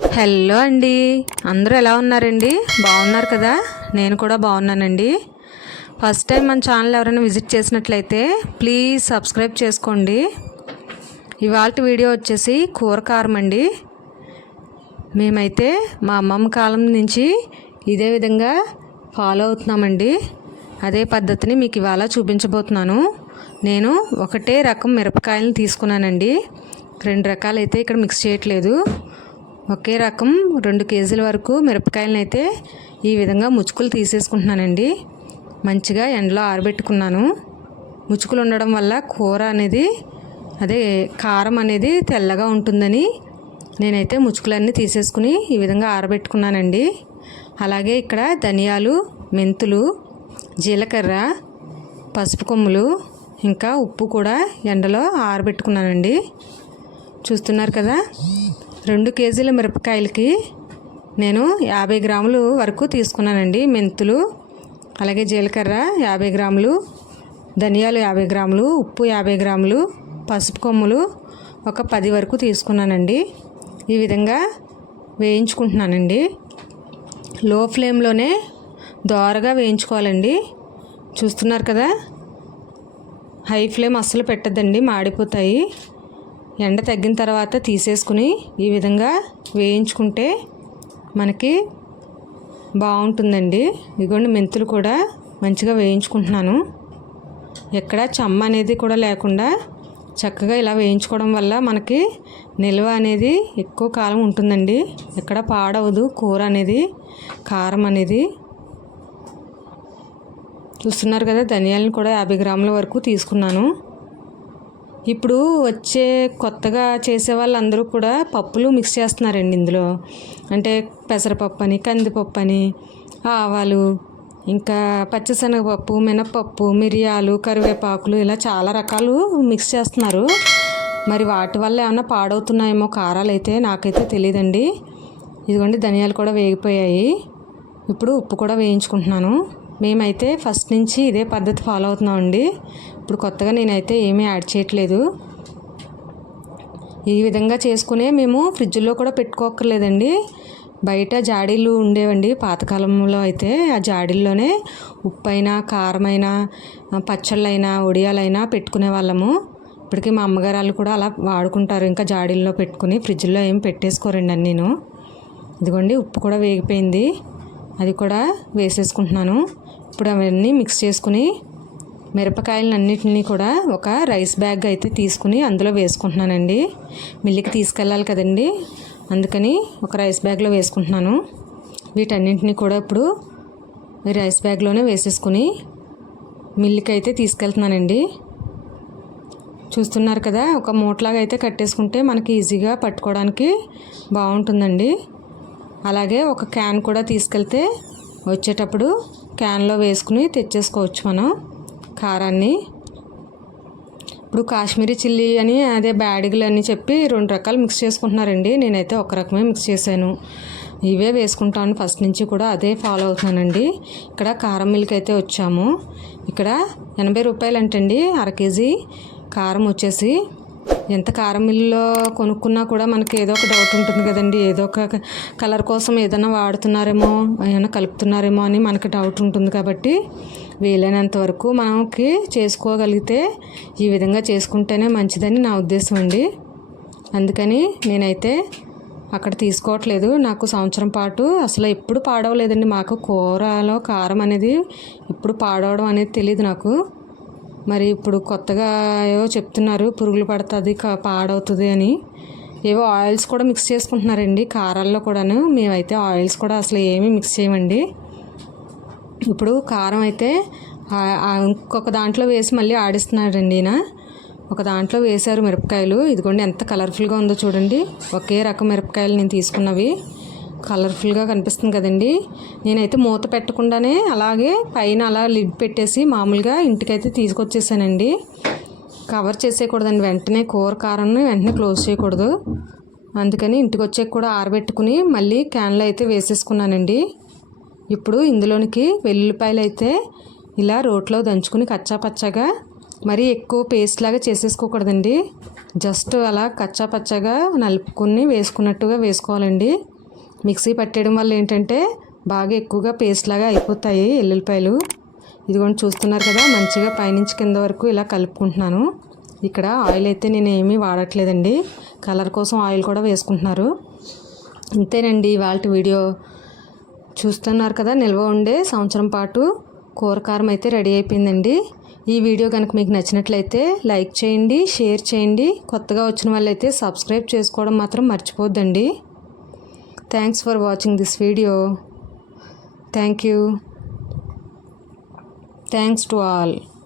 Hello అండి. అందరూ ఎలా ఉన్నారండి? బాగున్నారు కదా? నేను కూడా బాగున్నానండి. ఫస్ట్ టైం మన ఛానల్ ఎవరైనా విజిట్ చేసినట్లయితే ప్లీజ్ సబ్స్క్రైబ్ చేసుకోండి. ఇవాళ వీడియో వచ్చేసి కూర కారం అండి. మేమైతే మా అమ్మమ్మ కాలం నుంచి ఇదే విధంగా ఫాలో అవుతున్నామండి. అదే పద్ధతిని మీకు ఇవాళ చూపించబోతున్నాను. నేను ఒకటే రకం మిరపకాయలను తీసుకున్నానండి. రెండు రకాలైతే ఇక్కడ మిక్స్ చేయట్లేదు. ఒకే రకం రెండు కేజీల వరకు మిరపకాయలను అయితే ఈ విధంగా ముచ్చుకులు తీసేసుకుంటున్నానండి. మంచిగా ఎండలో ఆరబెట్టుకున్నాను. ముచ్చుకులు ఉండడం వల్ల కూర అనేది అదే కారం అనేది తెల్లగా ఉంటుందని నేనైతే ముచ్చుకులన్నీ తీసేసుకుని ఈ విధంగా ఆరబెట్టుకున్నానండి. అలాగే ఇక్కడ ధనియాలు మెంతులు జీలకర్ర పసుపు కొమ్ములు ఇంకా ఉప్పు కూడా ఎండలో ఆరబెట్టుకున్నానండి. చూస్తున్నారు కదా? రెండు కేజీల మిరపకాయలకి నేను యాభై గ్రాములు వరకు తీసుకున్నానండి మెంతులు అలాగే జీలకర్ర యాభై గ్రాములు ధనియాలు యాభై గ్రాములు ఉప్పు యాభై గ్రాములు పసుపు కొమ్ములు ఒక పది వరకు తీసుకున్నానండి. ఈ విధంగా వేయించుకుంటున్నానండి. లో ఫ్లేమ్లోనే దోరగా వేయించుకోవాలండి. చూస్తున్నారు కదా? హై ఫ్లేమ్ అస్సలు పెట్టద్దండి మాడిపోతాయి. ఎండ తగ్గిన తర్వాత తీసేసుకుని ఈ విధంగా వేయించుకుంటే మనకి బాగుంటుందండి. ఇదిగోండి మెంతులు కూడా మంచిగా వేయించుకుంటున్నాను. ఎక్కడ చెమ్మ అనేది కూడా లేకుండా చక్కగా ఇలా వేయించుకోవడం వల్ల మనకి నిల్వ అనేది ఎక్కువ కాలం ఉంటుందండి. ఎక్కడ పాడవదు కూర అనేది కారం అనేది. చూస్తున్నారు కదా ధనియాలను కూడా యాభై గ్రాముల వరకు తీసుకున్నాను. ఇప్పుడు వచ్చే కొత్తగా చేసే వాళ్ళందరూ కూడా పప్పులు మిక్స్ చేస్తున్నారండి ఇందులో. అంటే పెసరపప్పు అని కందిపప్పు అని ఆవాలు ఇంకా పచ్చిశనగపప్పు మినపప్పు మిరియాలు కరివేపాకులు ఇలా చాలా రకాలు మిక్స్ చేస్తున్నారు. మరి వాటి వల్ల ఏమైనా పాడవుతున్నాయేమో కారాలు అయితే నాకైతే తెలియదండి ఇదిగోండి ధనియాలు కూడా వేగిపోయాయి. ఇప్పుడు ఉప్పు కూడా వేయించుకుంటున్నాను. మేమైతే ఫస్ట్ నుంచి ఇదే పద్ధతి ఫాలో అవుతున్నామండి. ఇప్పుడు కొత్తగా నేనైతే ఏమీ యాడ్ చేయట్లేదు. ఈ విధంగా చేసుకునే మేము ఫ్రిడ్జ్లో కూడా పెట్టుకోక్కర్లేదండి. బయట జాడీలు ఉండేవండి పాతకాలంలో అయితే. ఆ జాడీల్లోనే ఉప్పు అయినా కారమైనా పచ్చళ్ళైనా ఒడియాలైనా పెట్టుకునే వాళ్ళము. ఇప్పటికీ మా అమ్మగారు వాళ్ళు కూడా అలా వాడుకుంటారు. ఇంకా జాడీల్లో పెట్టుకుని ఫ్రిడ్జ్లో ఏం పెట్టేసుకోరండి నేను ఇదిగోండి ఉప్పు కూడా వేగిపోయింది. అది కూడా వేసేసుకుంటున్నాను. ఇప్పుడు అవన్నీ మిక్స్ చేసుకుని మిరపకాయలన్నింటినీ కూడా ఒక రైస్ బ్యాగ్ అయితే తీసుకుని అందులో వేసుకుంటున్నానండి. మిల్లికి తీసుకెళ్ళాలి కదండి. అందుకని ఒక రైస్ బ్యాగ్లో వేసుకుంటున్నాను. వీటన్నింటినీ కూడా ఇప్పుడు రైస్ బ్యాగ్లోనే వేసేసుకుని మిల్లికి అయితే తీసుకెళ్తున్నానండి. చూస్తున్నారు కదా ఒక మూటలాగా అయితే కట్టేసుకుంటే మనకి ఈజీగా పట్టుకోవడానికి బాగుంటుందండి. అలాగే ఒక క్యాన్ కూడా తీసుకెళ్తే వచ్చేటప్పుడు క్యాన్లో వేసుకుని తెచ్చేసుకోవచ్చు మనం కారాన్ని. ఇప్పుడు కాశ్మీరీ చిల్లీ అని అదే బ్యాడిగులు అని చెప్పి రెండు రకాలు మిక్స్ చేసుకుంటున్నారండి. నేనైతే ఒక రకమే మిక్స్ చేశాను. ఇవే వేసుకుంటాను. ఫస్ట్ నుంచి కూడా అదే ఫాలో అవుతున్నానండి. ఇక్కడ కారం మిల్క్ అయితే వచ్చాము. ఇక్కడ ఎనభై రూపాయలు అంటండి అర కేజీ కారం వచ్చేసి ఎంత కారం మిల్లులో కొనుక్కున్నా కూడా మనకి ఏదో ఒక డౌట్ ఉంటుంది కదండి. ఏదో ఒక కలర్ కోసం ఏదైనా వాడుతున్నారేమో ఏమైనా కలుపుతున్నారేమో అని మనకి డౌట్ ఉంటుంది కాబట్టి వీలైనంత వరకు మనకి చేసుకోగలిగితే ఈ విధంగా చేసుకుంటేనే మంచిదని నా ఉద్దేశం అండి. అందుకని నేనైతే అక్కడ తీసుకోవట్లేదు. నాకు సంవత్సరం పాటు అసలు ఎప్పుడు పాడవలేదండి. మాకు కూరలో కారం అనేది ఇప్పుడు పాడవడం అనేది తెలియదు నాకు. మరి ఇప్పుడు కొత్తగా ఏవో చెప్తున్నారు పురుగులు పడుతుంది పాడవుతుంది అని. ఏవో ఆయిల్స్ కూడా మిక్స్ చేసుకుంటున్నారండి కారాల్లో కూడాను. మేమైతే ఆయిల్స్ కూడా అసలు ఏమీ మిక్స్ చేయమండి. ఇప్పుడు కారం అయితే ఇంకొక దాంట్లో వేసి మళ్ళీ ఆడిస్తున్నాడండి ఈయన. ఒక దాంట్లో వేశారు మిరపకాయలు. ఇదిగోండి ఎంత కలర్ఫుల్గా ఉందో చూడండి. ఒకే రకం మిరపకాయలు నేను తీసుకున్నవి. కలర్ఫుల్గా కనిపిస్తుంది కదండి. నేనైతే మూత పెట్టకుండానే అలాగే పైన అలా లిడ్ పెట్టేసి మామూలుగా ఇంటికైతే తీసుకొచ్చేసానండి. కవర్ చేసేయకూడదండి. వెంటనే కూర కారాన్ని వెంటనే క్లోజ్ చేయకూడదు. అందుకని ఇంటికి వచ్చాక కూడా ఆరబెట్టుకుని మళ్ళీ క్యాన్లో అయితే వేసేసుకున్నానండి. ఇప్పుడు ఇందులోనికి వెల్లుల్లిపాయలు అయితే ఇలా రోట్లో దంచుకుని కచ్చా పచ్చగా మరీ ఎక్కువ పేస్ట్ లాగా చేసేసుకోకూడదండి. జస్ట్ అలా కచ్చా పచ్చగా నలుపుకుని వేసుకున్నట్టుగా వేసుకోవాలండి. మిక్సీ పట్టేయడం వల్ల ఏంటంటే బాగా ఎక్కువగా పేస్ట్ లాగా అయిపోతాయి ఎల్లుల్లిపాయలు. ఇదిగోండి చూస్తున్నారు కదా మంచిగా పైనుంచి కింద వరకు ఇలా కలుపుకుంటున్నాను. ఇక్కడ ఆయిల్ అయితే నేను ఏమీ వాడట్లేదండి. కలర్ కోసం ఆయిల్ కూడా వేసుకుంటున్నారు. ఇంతేనండి వాళ్ళ వీడియో. చూస్తున్నారు కదా నిల్వ ఉండే సంవత్సరం పాటు కూర కారం అయితే రెడీ అయిపోయిందండి. ఈ వీడియో కనుక మీకు నచ్చినట్లయితే లైక్ చేయండి షేర్ చేయండి. కొత్తగా వచ్చిన వాళ్ళైతే సబ్స్క్రైబ్ చేసుకోవడం మాత్రం మర్చిపోద్దండి. Thanks for watching this video. Thank you. Thanks to all.